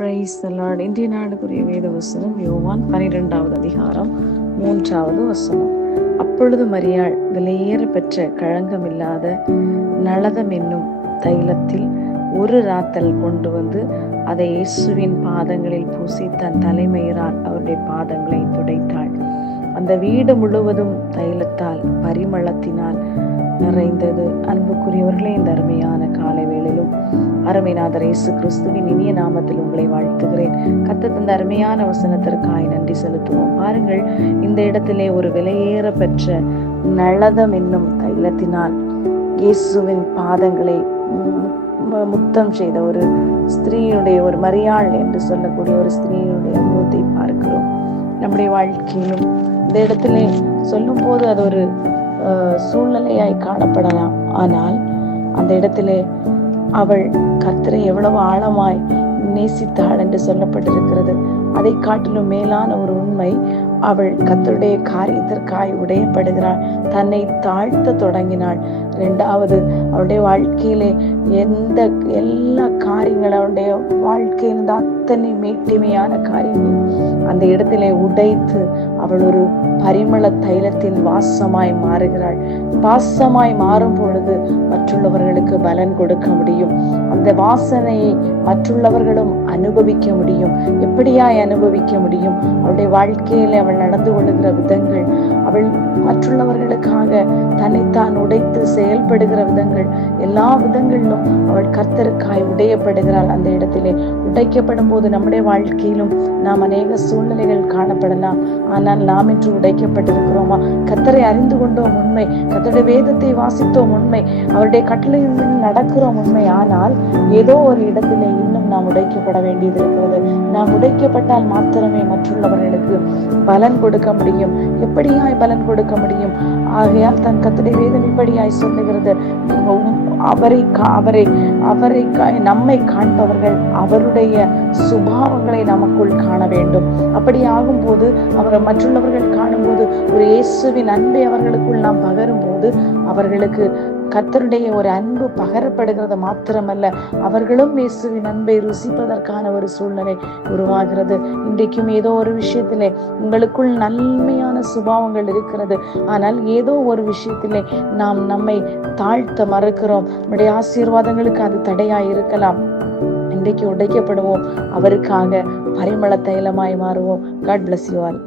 Praise the Lord. இன்றைய நாளுக்குரிய வேத வசனம் யோவான் 12வது அதிகாரம் 3வது வசனம். அப்பொழுது மரியாள் விலையேற பெற்ற களங்கமில்லாத நளதம் என்னும் தைலத்தில் ஒரு ராத்தல் கொண்டு வந்து அதை இயேசுவின் பாதங்களில் பூசி தன் தலைமயிரால் அவருடைய பாதங்களை துடைத்தாள். அந்த வீடு முழுவதும் தைலத்தால் பரிமளத்தினால் நிறைந்தது. அன்புக்குரியவர்களே, இந்த அருமையான காலை வேளையிலும் அருமைநாதர் இயேசு கிறிஸ்துவின் இனிய நாமத்தில் உங்களை வாழ்த்துகிறேன். கர்த்தர் தந்த அருமையான வசனத்திற்காய் நன்றி செலுத்துவோம். பாருங்கள், இந்த இடத்திலே ஒரு விலையேற பெற்ற நளதம் என்னும் தைலத்தினால் இயேசுவின் பாதங்களை முத்தம் செய்த ஒரு ஸ்திரீனுடைய, ஒரு மரியாள் என்று சொல்லக்கூடிய ஒரு ஸ்திரீனுடைய முகத்தை பார்க்கிறோம். நம்முடைய வாழ்க்கையிலும் இந்த இடத்திலே சொல்லும் போது அது ஒரு சூழ்நிலையாய் காணப்படலாம். ஆனால் அந்த இடத்திலே அவள் கர்த்தரை எவ்வளவு ஆழமாய் நேசித்தாள் என்று சொல்லப்பட்டிருக்கிறது. அதை காட்டிலும் மேலான ஒரு உண்மை, அவள் கர்த்தருடைய காரியத்திற்காய் உடையப்படுகிறாள், தன்னை தாழ்த்த தொடங்கினாள். இரண்டாவது, அவளுடைய வாழ்க்கையிலே எல்லா காரியங்களும், அவளுடைய வாழ்க்கையில் அத்தனை மேட்டிமையான காரியங்கள் அந்த இடத்திலே உடைத்து அவள் ஒரு பரிமள தைலத்தின் வாசமாய் மாறுகிறாள். வாசமாய் மாறும் பொழுது மற்றுள்ளவர்களுக்கு பலன் கொடுக்க முடியும். அந்த வாசனையை மற்றுள்ளவர்களும் அனுபவிக்க முடியும். எப்படியாய் அனுபவிக்க முடியும்? அவளுடைய வாழ்க்கையில அவள் நடந்து கொள்ளுகிற விதங்கள், அவள் மற்றுள்ளவர்களுக்காக தன்னைத்தான் உடைத்து செயல்படுகிற விதங்கள், எல்லா விதங்களிலும் அவள் கர்த்தருக்காய் உடையப்படுகிறாள். அந்த இடத்திலே உடைக்கப்படும் போது நம்முடைய வாழ்க்கையிலும் நாம் அநேக சூழ்நிலைகள் காணப்படலாம். ஆனால் நாம் இன்று உடைக்கப்பட்டிருக்கிறோமா? கர்த்தரை அறிந்து கொண்டோம் உண்மை, கர்த்தருடைய வேதத்தை வாசித்தோம் உண்மை, அவருடைய கட்டளையில் நடக்கிறோம் உண்மை. ஆனால் ஏதோ ஒரு இடத்திலே இன்னும் நாம் உடைக்கப்பட வேண்டியது இருக்கிறது. நாம் உடைக்கப்பட்டால் மாத்திரமே மற்றுள்ளவர்களுக்கு பலன் கொடுக்க முடியும். எப்படியாய் பலன் கொடுக்க முடியும்? ஆகையால் தன் கர்த்தருடைய வேதம் இப்படியாய் சொல்லுகிறது, நம்மை காண்பவர்கள் அவருடைய சுபாவங்களை நமக்குள் காண வேண்டும். அப்படி ஆகும் போது, அவரை மற்றுள்ளவர்கள் காணும்போது, ஒரு இயேசுவின் அன்பை அவர்களுக்குள் நாம் பகரும் போது, அவர்களுக்கு கர்த்தருடைய ஒரு அன்பு பகரப்படுகிறது மாத்திரமல்ல, அவர்களும் இயேசுவின் அன்பை ருசிப்பதற்கான ஒரு சூழ்நிலை உருவாகிறது. இன்றைக்கும் ஏதோ ஒரு விஷயத்திலே உங்களுக்குள் நன்மையான சுபாவங்கள் இருக்கிறது. ஆனால் ஏதோ ஒரு விஷயத்திலே நாம் நம்மை தாழ்த்த மறுக்கிறோம். நம்முடைய ஆசீர்வாதங்களுக்கு அது தடையாய் இருக்கலாம். இன்றைக்கு உடைக்கப்படுவோம், அவருக்காக பரிமள தைலமாய் மாறுவோம். God bless you all.